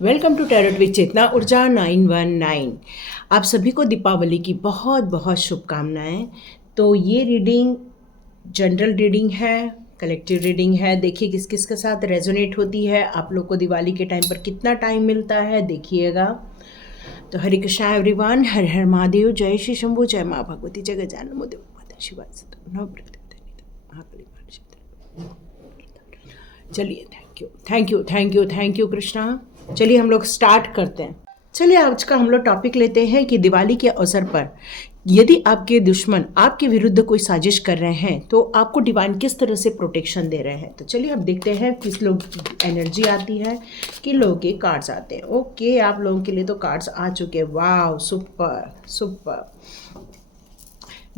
Welcome to tarot with चेतना ऊर्जा 919। आप सभी को दीपावली की बहुत बहुत शुभकामनाएं। तो ये रीडिंग जनरल रीडिंग है, कलेक्टिव रीडिंग है। देखिए किस किस के साथ रेजोनेट होती है। आप लोग को दिवाली के टाइम पर कितना टाइम मिलता है देखिएगा। तो हरे कृष्णा एवरीवन, हर हर महादेव, जय श्री शंभू, जय माँ भगवती, जय गजानन मोदेव, माता शिवाय महाकाली। चलिए, थैंक यू कृष्णा। चलिए हम लोग स्टार्ट करते हैं। चलिए आज का हम लोग टॉपिक लेते हैं कि दिवाली के अवसर पर यदि आपके दुश्मन आपके विरुद्ध कोई साजिश कर रहे हैं तो आपको डिवाइन किस तरह से प्रोटेक्शन दे रहे हैं। तो चलिए अब देखते हैं किस लोग की एनर्जी आती है, किन लोगों के कार्ड्स आते हैं। ओके, आप लोगों के लिए तो कार्ड्स आ चुके हैं। वाह, सुपर सुपर।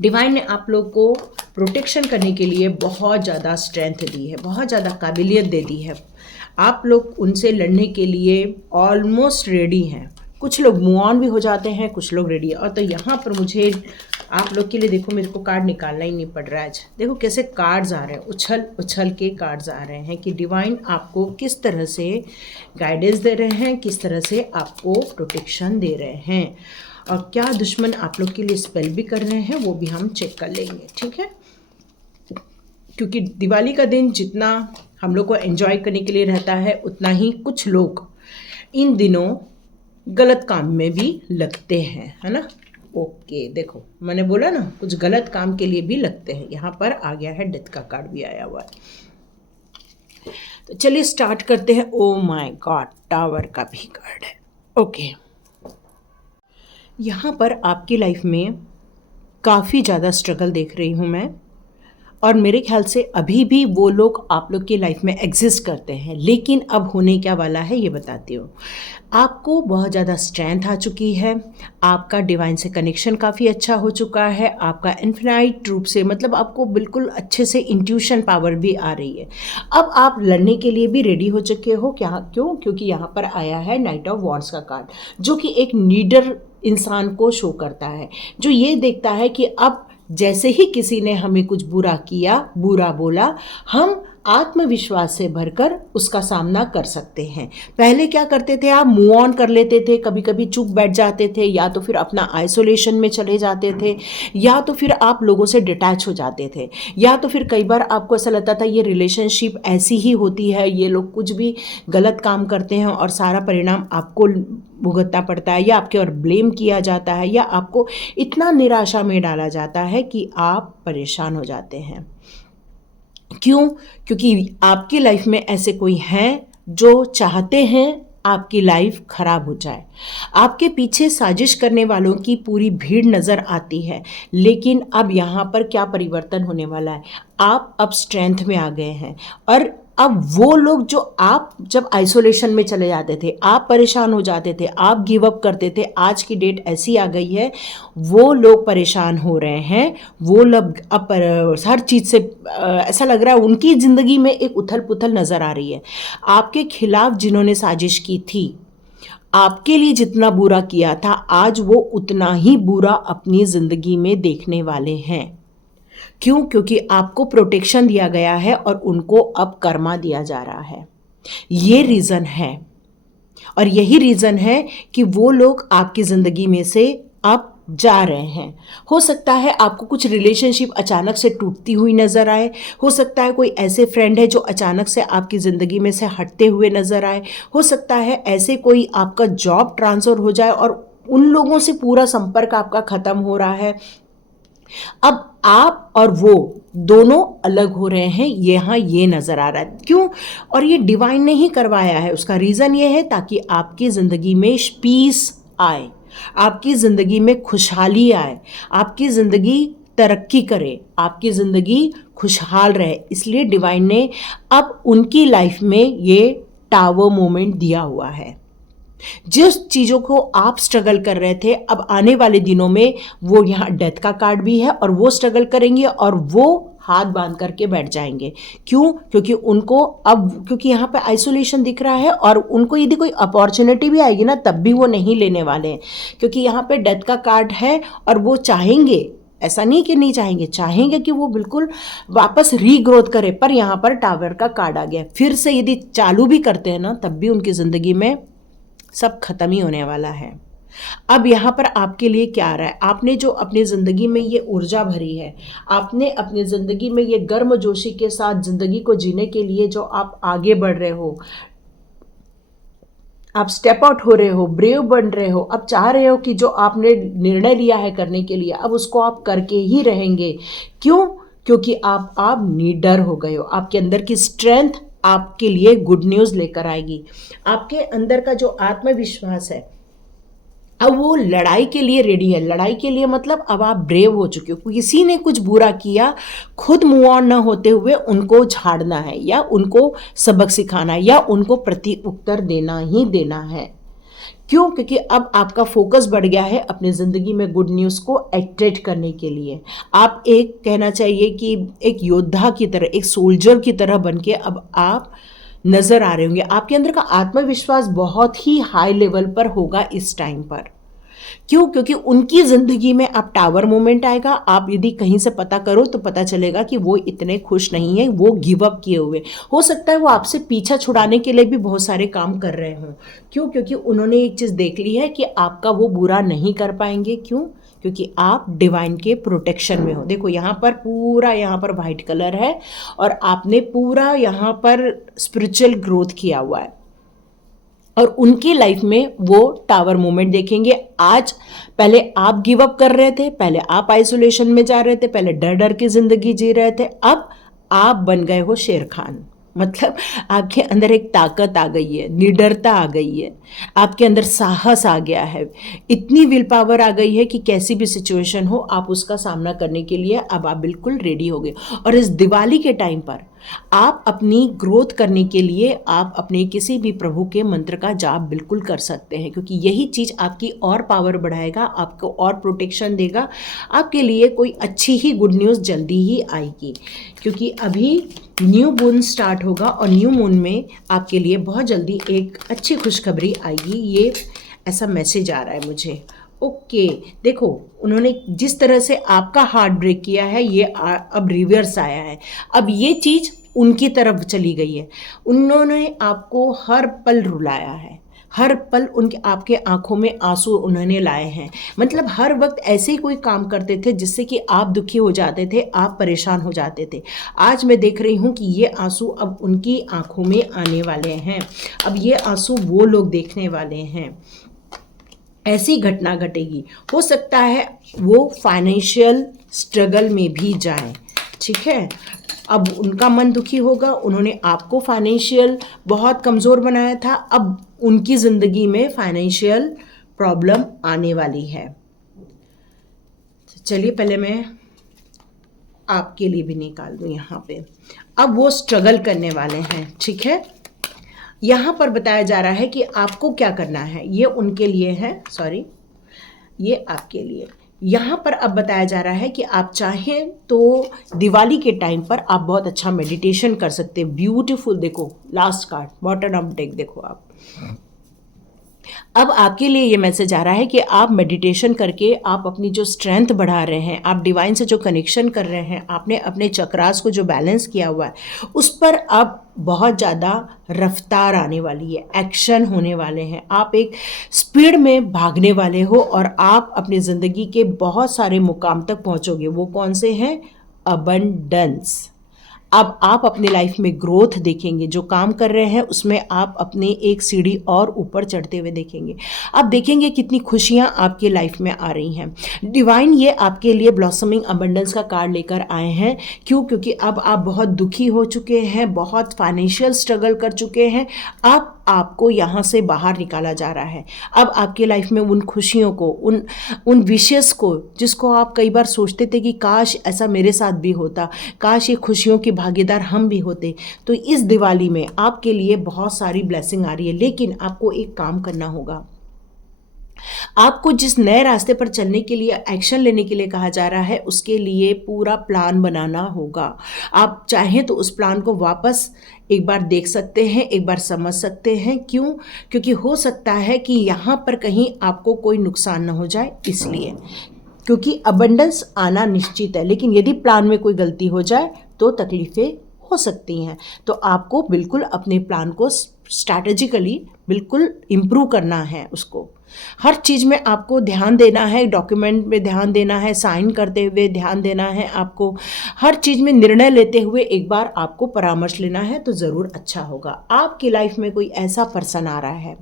डिवाइन ने आप लोग को प्रोटेक्शन करने के लिए बहुत ज़्यादा स्ट्रेंथ दी है, बहुत ज़्यादा काबिलियत दे दी है। आप लोग उनसे लड़ने के लिए ऑलमोस्ट रेडी हैं। कुछ लोग मूव ऑन भी हो जाते हैं, कुछ लोग रेडी है। और तो यहाँ पर मुझे आप लोग के लिए देखो, मेरे को कार्ड निकालना ही नहीं पड़ रहा है आज। देखो कैसे कार्ड्स आ रहे हैं, उछल उछल के कार्ड्स आ रहे हैं कि डिवाइन आपको किस तरह से गाइडेंस दे रहे हैं, किस तरह से आपको प्रोटेक्शन दे रहे हैं, और क्या दुश्मन आप लोग के लिए स्पेल भी कर रहे हैं वो भी हम चेक कर लेंगे। ठीक है, क्योंकि दिवाली का दिन जितना हम लोग को एंजॉय करने के लिए रहता है उतना ही कुछ लोग इन दिनों गलत काम में भी लगते हैं, है ना। ओके, देखो मैंने बोला ना, कुछ गलत काम के लिए भी लगते हैं। यहाँ पर आ गया है, डेथ का कार्ड भी आया हुआ है। तो चलिए स्टार्ट करते हैं। ओ माय गॉड, टावर का भी कार्ड है। ओके, यहाँ पर आपकी लाइफ में काफ़ी ज़्यादा स्ट्रगल देख रही हूँ मैं, और मेरे ख्याल से अभी भी वो लोग आप लोग की लाइफ में एग्जिस्ट करते हैं। लेकिन अब होने क्या वाला है ये बताती हूँ। आपको बहुत ज़्यादा स्ट्रेंथ आ चुकी है, आपका डिवाइन से कनेक्शन काफ़ी अच्छा हो चुका है, आपका इन्फिनाइट रूप से मतलब आपको बिल्कुल अच्छे से इंट्यूशन पावर भी आ रही है। अब आप लड़ने के लिए भी रेडी हो चुके हो। क्योंकि यहाँ पर आया है नाइट ऑफ वॉन्ड्स का कार्ड, जो कि एक लीडर इंसान को शो करता है, जो ये देखता है कि अब जैसे ही किसी ने हमें कुछ बुरा किया, बुरा बोला, हम आत्मविश्वास से भरकर उसका सामना कर सकते हैं। पहले क्या करते थे, आप मूव ऑन कर लेते थे, कभी कभी चुप बैठ जाते थे, या तो फिर अपना आइसोलेशन में चले जाते थे, या तो फिर आप लोगों से डिटैच हो जाते थे, या तो फिर कई बार आपको ऐसा लगता था ये रिलेशनशिप ऐसी ही होती है, ये लोग कुछ भी गलत काम करते हैं और सारा परिणाम आपको भुगतना पड़ता है, या आपके और ब्लेम किया जाता है, या आपको इतना निराशा में डाला जाता है कि आप परेशान हो जाते हैं। क्यों? क्योंकि आपकी लाइफ में ऐसे कोई हैं जो चाहते हैं आपकी लाइफ खराब हो जाए। आपके पीछे साजिश करने वालों की पूरी भीड़ नज़र आती है। लेकिन अब यहाँ पर क्या परिवर्तन होने वाला है, आप अब स्ट्रेंथ में आ गए हैं। और अब वो लोग जो आप जब आइसोलेशन में चले जाते थे, आप परेशान हो जाते थे, आप गिव अप करते थे, आज की डेट ऐसी आ गई है वो लोग परेशान हो रहे हैं। वो लोग अब हर चीज़ से ऐसा लग रहा है उनकी ज़िंदगी में एक उथल पुथल नज़र आ रही है। आपके खिलाफ जिन्होंने साजिश की थी, आपके लिए जितना बुरा किया था, आज वो उतना ही बुरा अपनी ज़िंदगी में देखने वाले हैं। क्यों? क्योंकि आपको प्रोटेक्शन दिया गया है और उनको अब कर्मा दिया जा रहा है। ये रीज़न है, और यही रीज़न है कि वो लोग आपकी ज़िंदगी में से अब जा रहे हैं। हो सकता है आपको कुछ रिलेशनशिप अचानक से टूटती हुई नज़र आए, हो सकता है कोई ऐसे फ्रेंड है जो अचानक से आपकी ज़िंदगी में से हटते हुए नज़र आए, हो सकता है ऐसे कोई आपका जॉब ट्रांसफ़र हो जाए और उन लोगों से पूरा संपर्क आपका ख़त्म हो रहा है। अब आप और वो दोनों अलग हो रहे हैं, यहाँ ये नज़र आ रहा है। क्यों? और ये डिवाइन ने ही करवाया है। उसका रीज़न ये है ताकि आपकी ज़िंदगी में पीस आए, आपकी ज़िंदगी में खुशहाली आए, आपकी ज़िंदगी तरक्की करे, आपकी ज़िंदगी खुशहाल रहे। इसलिए डिवाइन ने अब उनकी लाइफ में ये टावर मोमेंट दिया हुआ है। जिस चीज़ों को आप स्ट्रगल कर रहे थे, अब आने वाले दिनों में वो यहाँ डेथ का कार्ड भी है, और वो स्ट्रगल करेंगे और वो हाथ बांध करके बैठ जाएंगे। क्यों? क्योंकि उनको अब, क्योंकि यहाँ पे आइसोलेशन दिख रहा है, और उनको यदि कोई अपॉर्चुनिटी भी आएगी ना तब भी वो नहीं लेने वाले हैं, क्योंकि यहाँ पे डेथ का कार्ड है। और वो चाहेंगे, ऐसा नहीं कि नहीं चाहेंगे, चाहेंगे कि वो बिल्कुल वापस रीग्रोथ करे। पर यहाँ पर टावर का कार्ड आ गया, फिर से यदि चालू भी करते हैं ना तब भी उनकी ज़िंदगी में सब खत्म ही होने वाला है। अब यहाँ पर आपके लिए क्या आ रहा है, आपने जो अपनी ज़िंदगी में ये ऊर्जा भरी है, आपने अपनी ज़िंदगी में ये गर्मजोशी के साथ ज़िंदगी को जीने के लिए जो आप आगे बढ़ रहे हो, आप स्टेप आउट हो रहे हो, ब्रेव बन रहे हो, अब चाह रहे हो कि जो आपने निर्णय लिया है करने के लिए अब उसको आप करके ही रहेंगे। क्यों? क्योंकि आप निडर हो गए हो। आपके अंदर की स्ट्रेंथ आपके लिए गुड न्यूज़ लेकर आएगी। आपके अंदर का जो आत्मविश्वास है अब वो लड़ाई के लिए रेडी है। लड़ाई के लिए मतलब अब आप ब्रेव हो चुके हो। किसी ने कुछ बुरा किया, खुद मूव ऑन ना होते हुए उनको झाड़ना है या उनको सबक सिखाना है या उनको प्रति उत्तर देना ही देना है। क्यों? क्योंकि अब आपका फोकस बढ़ गया है अपनी ज़िंदगी में गुड न्यूज़ को एट्रैक्ट करने के लिए। आप एक कहना चाहिए कि एक योद्धा की तरह, एक सोल्जर की तरह बन के अब आप नज़र आ रहे होंगे। आपके अंदर का आत्मविश्वास बहुत ही हाई लेवल पर होगा इस टाइम पर। क्यों? क्योंकि उनकी ज़िंदगी में अब टावर मोमेंट आएगा। आप यदि कहीं से पता करो तो पता चलेगा कि वो इतने खुश नहीं है, वो गिव अप किए हुए। हो सकता है वो आपसे पीछा छुड़ाने के लिए भी बहुत सारे काम कर रहे हों। क्यों? क्योंकि उन्होंने एक चीज़ देख ली है कि आपका वो बुरा नहीं कर पाएंगे। क्यों? क्योंकि आप डिवाइन के प्रोटेक्शन में हो। देखो यहाँ पर पूरा यहाँ पर वाइट कलर है और आपने पूरा यहाँ पर स्पिरिचुअल ग्रोथ किया हुआ है और उनकी लाइफ में वो टावर मोमेंट देखेंगे। आज पहले आप गिव अप कर रहे थे, पहले आप आइसोलेशन में जा रहे थे, पहले डर डर की ज़िंदगी जी रहे थे, अब आप बन गए हो शेर खान। मतलब आपके अंदर एक ताकत आ गई है, निडरता आ गई है, आपके अंदर साहस आ गया है, इतनी विल पावर आ गई है कि कैसी भी सिचुएशन हो आप उसका सामना करने के लिए अब आप बिल्कुल रेडी हो गए। और इस दिवाली के टाइम पर आप अपनी ग्रोथ करने के लिए आप अपने किसी भी प्रभु के मंत्र का जाप बिल्कुल कर सकते हैं, क्योंकि यही चीज़ आपकी और पावर बढ़ाएगा, आपको और प्रोटेक्शन देगा। आपके लिए कोई अच्छी ही गुड न्यूज़ जल्दी ही आएगी, क्योंकि अभी न्यू मून स्टार्ट होगा और न्यू मून में आपके लिए बहुत जल्दी एक अच्छी खुशखबरी आएगी। ये ऐसा मैसेज आ रहा है मुझे। ओके देखो, उन्होंने जिस तरह से आपका हार्ट ब्रेक किया है ये अब रिवर्स आया है। अब ये चीज़ उनकी तरफ चली गई है। उन्होंने आपको हर पल रुलाया है, हर पल उनके आपके आंखों में आंसू उन्होंने लाए हैं। मतलब हर वक्त ऐसे ही कोई काम करते थे जिससे कि आप दुखी हो जाते थे, आप परेशान हो जाते थे। आज मैं देख रही हूँ कि ये आंसू अब उनकी आंखों में आने वाले हैं। अब ये आंसू वो लोग देखने वाले हैं। ऐसी घटना घटेगी, हो सकता है वो फाइनेंशियल स्ट्रगल में भी जाएं, ठीक है। अब उनका मन दुखी होगा, उन्होंने आपको फाइनेंशियल बहुत कमज़ोर बनाया था, अब उनकी ज़िंदगी में फाइनेंशियल प्रॉब्लम आने वाली है। चलिए पहले मैं आपके लिए भी निकाल दूँ यहाँ पे। अब वो स्ट्रगल करने वाले हैं, ठीक है। यहाँ पर बताया जा रहा है कि आपको क्या करना है, ये उनके लिए है, सॉरी ये आपके लिए। यहाँ पर अब बताया जा रहा है कि आप चाहें तो दिवाली के टाइम पर आप बहुत अच्छा मेडिटेशन कर सकते हैं। ब्यूटीफुल, देखो last card bottom of deck, देखो आप अब आपके लिए ये मैसेज आ रहा है कि आप मेडिटेशन करके आप अपनी जो स्ट्रेंथ बढ़ा रहे हैं, आप डिवाइन से जो कनेक्शन कर रहे हैं, आपने अपने चक्रास को जो बैलेंस किया हुआ है उस पर अब बहुत ज़्यादा रफ्तार आने वाली है, एक्शन होने वाले हैं। आप एक स्पीड में भागने वाले हो और आप अपनी ज़िंदगी के बहुत सारे मुकाम तक पहुँचोगे। वो कौन से हैं? अबंडेंस। अब आप अपनी लाइफ में ग्रोथ देखेंगे, जो काम कर रहे हैं उसमें आप अपने एक सीढ़ी और ऊपर चढ़ते हुए देखेंगे। आप देखेंगे कितनी खुशियां आपके लाइफ में आ रही हैं। डिवाइन ये आपके लिए ब्लॉसमिंग अबंडेंस का कार्ड लेकर आए हैं। क्यों? क्योंकि अब आप बहुत दुखी हो चुके हैं, बहुत फाइनेंशियल स्ट्रगल कर चुके हैं। अब आपको यहाँ से बाहर निकाला जा रहा है। अब आपके लाइफ में उन खुशियों को, उन विशेष को जिसको आप कई बार सोचते थे कि काश ऐसा मेरे साथ भी होता, काश ये खुशियों की भागीदार हम भी होते, तो इस दिवाली में आपके लिए बहुत सारी ब्लेसिंग आ रही है। लेकिन आपको एक काम करना होगा, आपको जिस नए रास्ते पर चलने के लिए, एक्शन लेने के लिए कहा जा रहा है, उसके लिए पूरा प्लान बनाना होगा। आप चाहें तो उस प्लान को वापस एक बार देख सकते हैं, एक बार समझ सकते हैं। क्यों? क्योंकि हो सकता है कि यहाँ पर कहीं आपको कोई नुकसान ना हो जाए, इसलिए। क्योंकि अबंडेंस आना निश्चित है, लेकिन यदि प्लान में कोई गलती हो जाए तो तकलीफ़ें हो सकती हैं। तो आपको बिल्कुल अपने प्लान को स्ट्रैटेजिकली बिल्कुल इम्प्रूव करना है उसको। हर चीज़ में आपको ध्यान देना है, डॉक्यूमेंट में ध्यान देना है, साइन करते हुए ध्यान देना है आपको, हर चीज़ में निर्णय लेते हुए एक बार आपको परामर्श लेना है तो ज़रूर अच्छा होगा। आपकी लाइफ में कोई ऐसा पर्सन आ रहा है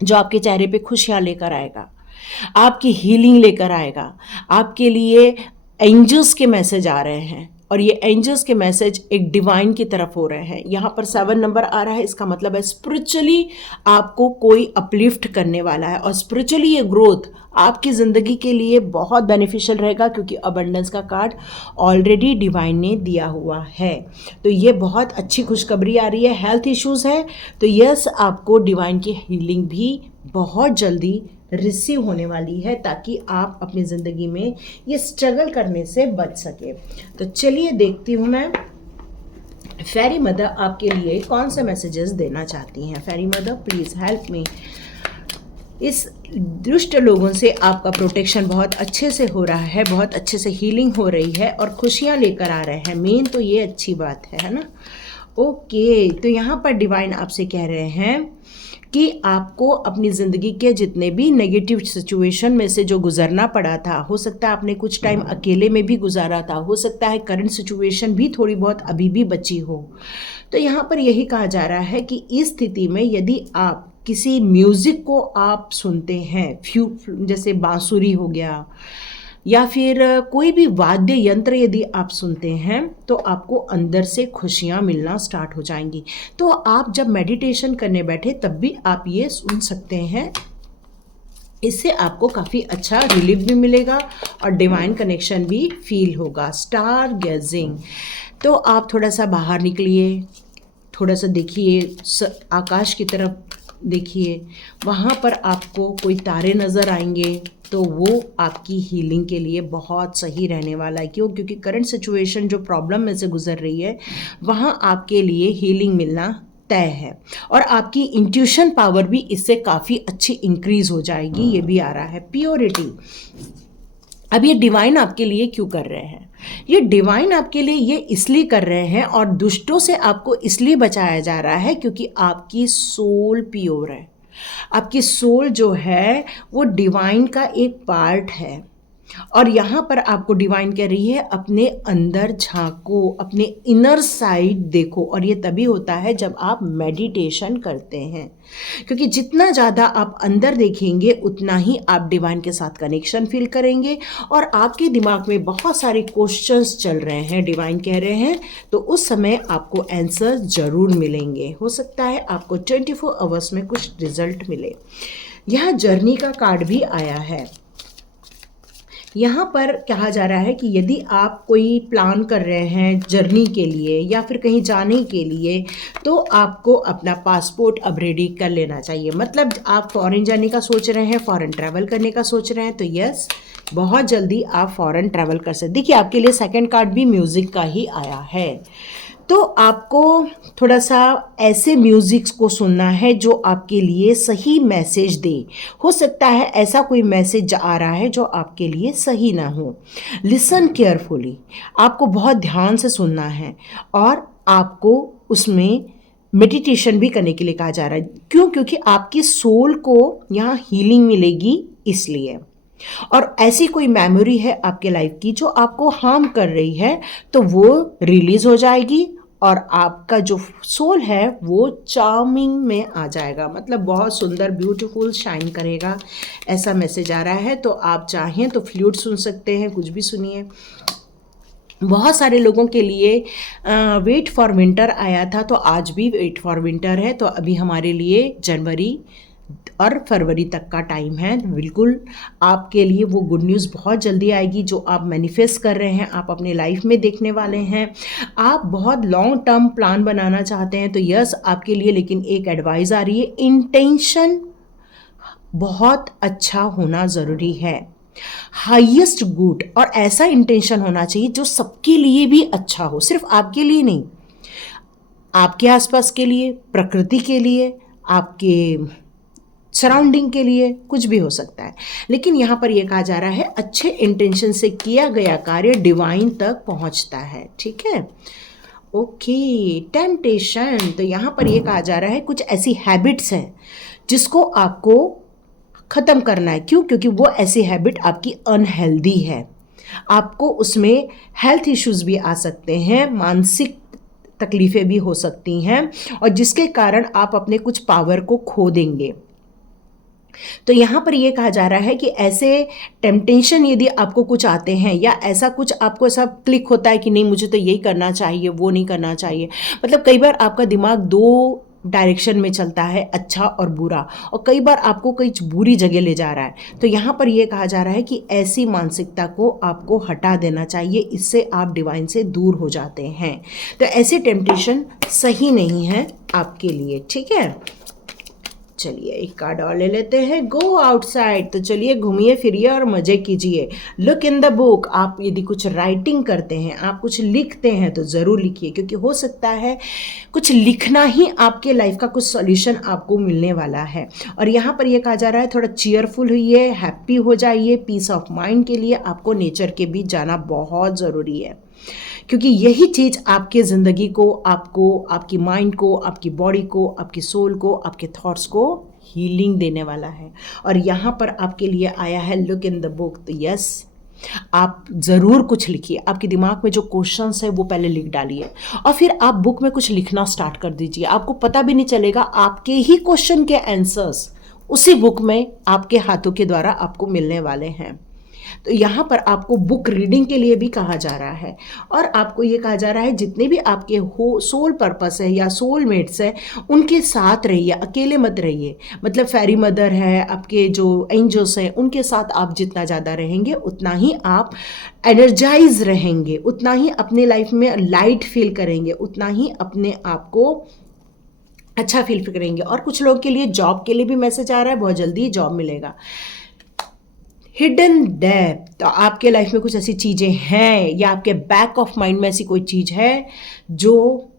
जो आपके चेहरे पे खुशियाँ लेकर आएगा, आपकी हीलिंग लेकर आएगा, आपके लिए एंजल्स के मैसेज आ रहे हैं और ये एंजल्स के मैसेज एक डिवाइन की तरफ हो रहे हैं। यहाँ पर 7 नंबर आ रहा है, इसका मतलब है स्पिरिचुअली आपको कोई अपलिफ्ट करने वाला है और स्पिरिचुअली ये ग्रोथ आपकी ज़िंदगी के लिए बहुत बेनिफिशियल रहेगा क्योंकि अबंडेंस का कार्ड ऑलरेडी डिवाइन ने दिया हुआ है। तो ये बहुत अच्छी खुशखबरी आ रही है। हेल्थ इश्यूज़ है तो यस, आपको डिवाइन की हीलिंग भी बहुत जल्दी रिसीव होने वाली है ताकि आप अपनी ज़िंदगी में ये स्ट्रगल करने से बच सके। तो चलिए देखती हूँ मैं फेरी मदर आपके लिए कौन से मैसेजेस देना चाहती हैं। फेरी मदर प्लीज़ हेल्प मी। इस दुष्ट लोगों से आपका प्रोटेक्शन बहुत अच्छे से हो रहा है, बहुत अच्छे से हीलिंग हो रही है और खुशियाँ लेकर आ रहे हैं। मेन तो ये अच्छी बात है ना। ओके, तो यहाँ पर डिवाइन आपसे कह रहे हैं कि आपको अपनी ज़िंदगी के जितने भी नेगेटिव सिचुएशन में से जो गुजरना पड़ा था, हो सकता है आपने कुछ टाइम अकेले में भी गुजारा था, हो सकता है करंट सिचुएशन भी थोड़ी बहुत अभी भी बची हो, तो यहाँ पर यही कहा जा रहा है कि इस स्थिति में यदि आप किसी म्यूज़िक को आप सुनते हैं, जैसे बांसुरी हो गया या फिर कोई भी वाद्य यंत्र यदि आप सुनते हैं तो आपको अंदर से खुशियाँ मिलना स्टार्ट हो जाएंगी। तो आप जब मेडिटेशन करने बैठे तब भी आप ये सुन सकते हैं, इससे आपको काफ़ी अच्छा रिलीफ भी मिलेगा और डिवाइन कनेक्शन भी फील होगा। स्टार गेजिंग, तो आप थोड़ा सा बाहर निकलिए, थोड़ा सा देखिए, आकाश की तरफ देखिए, वहाँ पर आपको कोई तारे नज़र आएंगे तो वो आपकी हीलिंग के लिए बहुत सही रहने वाला है। क्यों? क्योंकि करंट सिचुएशन जो प्रॉब्लम में से गुजर रही है वहाँ आपके लिए हीलिंग मिलना तय है और आपकी इंट्यूशन पावर भी इससे काफ़ी अच्छी इंक्रीज हो जाएगी। ये भी आ रहा है। प्योरिटी, अब ये डिवाइन आपके लिए क्यों कर रहे हैं? ये डिवाइन आपके लिए ये इसलिए कर रहे हैं और दुष्टों से आपको इसलिए बचाया जा रहा है क्योंकि आपकी सोल प्योर है। आपकी सोल जो है वो डिवाइन का एक पार्ट है और यहाँ पर आपको डिवाइन कह रही है अपने अंदर झांको, अपने इनर साइड देखो। और ये तभी होता है जब आप मेडिटेशन करते हैं, क्योंकि जितना ज़्यादा आप अंदर देखेंगे उतना ही आप डिवाइन के साथ कनेक्शन फील करेंगे और आपके दिमाग में बहुत सारे क्वेश्चंस चल रहे हैं, डिवाइन कह रहे हैं, तो उस समय आपको आंसर ज़रूर मिलेंगे। हो सकता है आपको 24 आवर्स में कुछ रिजल्ट मिले। यह जर्नी का कार्ड भी आया है। यहाँ पर कहा जा रहा है कि यदि आप कोई प्लान कर रहे हैं जर्नी के लिए या फिर कहीं जाने के लिए तो आपको अपना पासपोर्ट अब रेडी कर लेना चाहिए। मतलब आप फॉरेन जाने का सोच रहे हैं, फॉरेन ट्रैवल करने का सोच रहे हैं तो यस, बहुत जल्दी आप फॉरेन ट्रैवल कर सकते। देखिए आपके लिए सेकंड कार्ड भी म्यूज़िक का ही आया है, तो आपको थोड़ा सा ऐसे म्यूज़िक्स को सुनना है जो आपके लिए सही मैसेज दे। हो सकता है ऐसा कोई मैसेज आ रहा है जो आपके लिए सही ना हो। लिसन केयरफुली, आपको बहुत ध्यान से सुनना है और आपको उसमें मेडिटेशन भी करने के लिए कहा जा रहा है। क्यों? क्योंकि आपकी सोल को यहाँ हीलिंग मिलेगी इसलिए। और ऐसी कोई मेमोरी है आपके लाइफ की जो आपको हार्म कर रही है तो वो रिलीज हो जाएगी और आपका जो सोल है वो चार्मिंग में आ जाएगा, मतलब बहुत सुंदर ब्यूटीफुल शाइन करेगा, ऐसा मैसेज आ रहा है। तो आप चाहें तो फ्लूट सुन सकते हैं, कुछ भी सुनिए। बहुत सारे लोगों के लिए वेट फॉर विंटर आया था तो आज भी वेट फॉर विंटर है, तो अभी हमारे लिए जनवरी और फरवरी तक का टाइम है। बिल्कुल आपके लिए वो गुड न्यूज़ बहुत जल्दी आएगी जो आप मैनिफेस्ट कर रहे हैं, आप अपने लाइफ में देखने वाले हैं। आप बहुत लॉन्ग टर्म प्लान बनाना चाहते हैं तो यस आपके लिए, लेकिन एक एडवाइस आ रही है, इंटेंशन बहुत अच्छा होना ज़रूरी है, हाईएस्ट गुड, और ऐसा इंटेंशन होना चाहिए जो सबके लिए भी अच्छा हो, सिर्फ आपके लिए नहीं, आपके आसपास के लिए, प्रकृति के लिए, आपके सराउंडिंग के लिए, कुछ भी हो सकता है। लेकिन यहाँ पर यह कहा जा रहा है अच्छे इंटेंशन से किया गया कार्य डिवाइन तक पहुँचता है। ठीक है, ओके, टेम्पटेशन। तो यहाँ पर ये कहा जा रहा है कुछ ऐसी हैबिट्स हैं जिसको आपको ख़त्म करना है। क्यों? क्योंकि वो ऐसी हैबिट आपकी अनहेल्दी है। आपको उसमें हेल्थ इश्यूज़ भी आ सकते हैं, मानसिक तकलीफ़ें भी हो सकती हैं, और जिसके कारण आप अपने कुछ पावर को खो देंगे। तो यहाँ पर ये कहा जा रहा है कि ऐसे टेम्पटेशन यदि आपको कुछ आते हैं, या ऐसा कुछ आपको ऐसा क्लिक होता है कि नहीं मुझे तो यही करना चाहिए, वो नहीं करना चाहिए, मतलब कई बार आपका दिमाग दो डायरेक्शन में चलता है, अच्छा और बुरा, और कई बार आपको कई बुरी जगह ले जा रहा है। तो यहाँ पर ये कहा जा रहा है कि ऐसी मानसिकता को आपको हटा देना चाहिए, इससे आप डिवाइन से दूर हो जाते हैं। तो ऐसे टेम्पटेशन सही नहीं है आपके लिए, ठीक है। चलिए एक कार्ड और ले लेते हैं, गो आउटसाइड। तो चलिए घूमिए फिरिए और मज़े कीजिए। Look in the book. आप यदि कुछ राइटिंग करते हैं, आप कुछ लिखते हैं, तो ज़रूर लिखिए, क्योंकि हो सकता है कुछ लिखना ही आपके लाइफ का कुछ सॉल्यूशन आपको मिलने वाला है। और यहाँ पर यह कहा जा रहा है थोड़ा चीयरफुल होइए, हैप्पी हो जाइए। पीस ऑफ माइंड के लिए आपको नेचर के बीच जाना बहुत ज़रूरी है, क्योंकि यही चीज़ आपके ज़िंदगी को, आपको, आपकी माइंड को, आपकी बॉडी को, आपकी सोल को, आपके थॉट्स को हीलिंग देने वाला है। और यहाँ पर आपके लिए आया है लुक इन द बुक। तो यस, आप ज़रूर कुछ लिखिए। आपके दिमाग में जो क्वेश्चंस है वो पहले लिख डालिए, और फिर आप बुक में कुछ लिखना स्टार्ट कर दीजिए। आपको पता भी नहीं चलेगा, आपके ही क्वेश्चन के आंसर्स उसी बुक में आपके हाथों के द्वारा आपको मिलने वाले हैं। तो यहाँ पर आपको बुक रीडिंग के लिए भी कहा जा रहा है, और आपको ये कहा जा रहा है जितने भी आपके हो सोल पर्पस है या सोलमेट्स है, उनके साथ रहिए, अकेले मत रहिए। मतलब फेरी मदर है, आपके जो एंजल्स हैं, उनके साथ आप जितना ज़्यादा रहेंगे उतना ही आप एनर्जाइज रहेंगे, उतना ही अपने लाइफ में लाइट फील करेंगे, उतना ही अपने आप को अच्छा फील करेंगे। और कुछ लोगों के लिए जॉब के लिए भी मैसेज आ रहा है, बहुत जल्दी जॉब मिलेगा। Hidden depth. तो आपके लाइफ में कुछ ऐसी चीज़ें हैं, या आपके बैक ऑफ माइंड में ऐसी कोई चीज़ है जो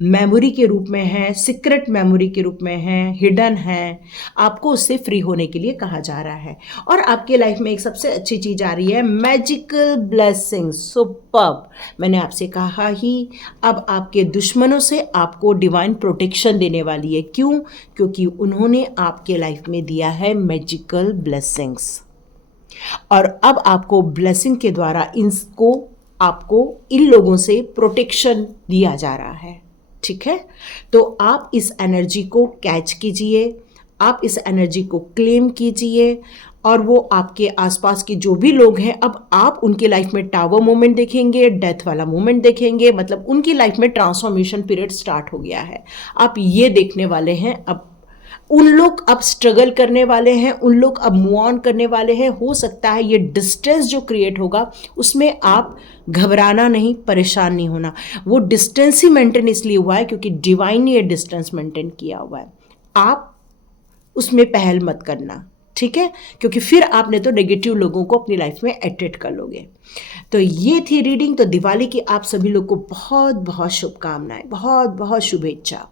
मेमोरी के रूप में है, सीक्रेट मेमोरी के रूप में है, हिडन है, आपको उससे फ्री होने के लिए कहा जा रहा है। और आपके लाइफ में एक सबसे अच्छी चीज़ आ रही है, मैजिकल ब्लेसिंग। सुपर्ब। मैंने आपसे कहा ही, अब आपके दुश्मनों से आपको डिवाइन प्रोटेक्शन देने वाली है। क्यों? क्योंकि उन्होंने आपके लाइफ में दिया है मैजिकल ब्लेसिंग्स, और अब आपको ब्लेसिंग के द्वारा आपको इन लोगों से प्रोटेक्शन दिया जा रहा है, ठीक है। तो आप इस एनर्जी को कैच कीजिए, आप इस एनर्जी को क्लेम कीजिए, और वो आपके आसपास के जो भी लोग हैं, अब आप उनकी लाइफ में टावर मोमेंट देखेंगे, डेथ वाला मोमेंट देखेंगे, मतलब उनकी लाइफ में ट्रांसफॉर्मेशन पीरियड स्टार्ट हो गया है। आप ये देखने वाले हैं, अब उन लोग अब स्ट्रगल करने वाले हैं, उन लोग अब मूव ऑन करने वाले हैं। हो सकता है ये डिस्टेंस जो क्रिएट होगा उसमें आप घबराना नहीं, परेशान नहीं होना। वो डिस्टेंस ही मेंटेन इसलिए हुआ है क्योंकि डिवाइन ने ये डिस्टेंस मेंटेन किया हुआ है। आप उसमें पहल मत करना, ठीक है, क्योंकि फिर आपने तो नेगेटिव लोगों को अपनी लाइफ में अट्रैक्ट कर लोगे। तो ये थी रीडिंग। तो दिवाली की आप सभी लोग को बहुत बहुत शुभकामनाएं, बहुत बहुत शुभेच्छा।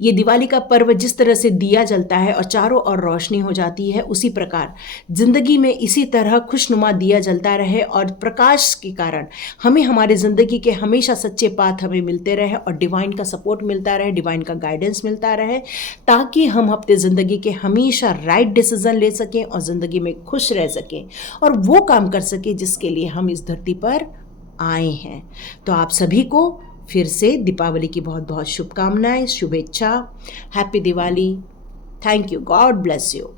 ये दिवाली का पर्व जिस तरह से दिया जलता है और चारों ओर रोशनी हो जाती है, उसी प्रकार ज़िंदगी में इसी तरह खुशनुमा दिया जलता रहे, और प्रकाश के कारण हमें हमारे ज़िंदगी के हमेशा सच्चे पाथ हमें मिलते रहे, और डिवाइन का सपोर्ट मिलता रहे, डिवाइन का गाइडेंस मिलता रहे, ताकि हम अपने ज़िंदगी के हमेशा राइट डिसीज़न ले सकें और ज़िंदगी में खुश रह सकें, और वो काम कर सकें जिसके लिए हम इस धरती पर आए हैं। तो आप सभी को फिर से दीपावली की बहुत बहुत शुभकामनाएं, शुभेच्छा। Happy Diwali. Thank you. God bless you.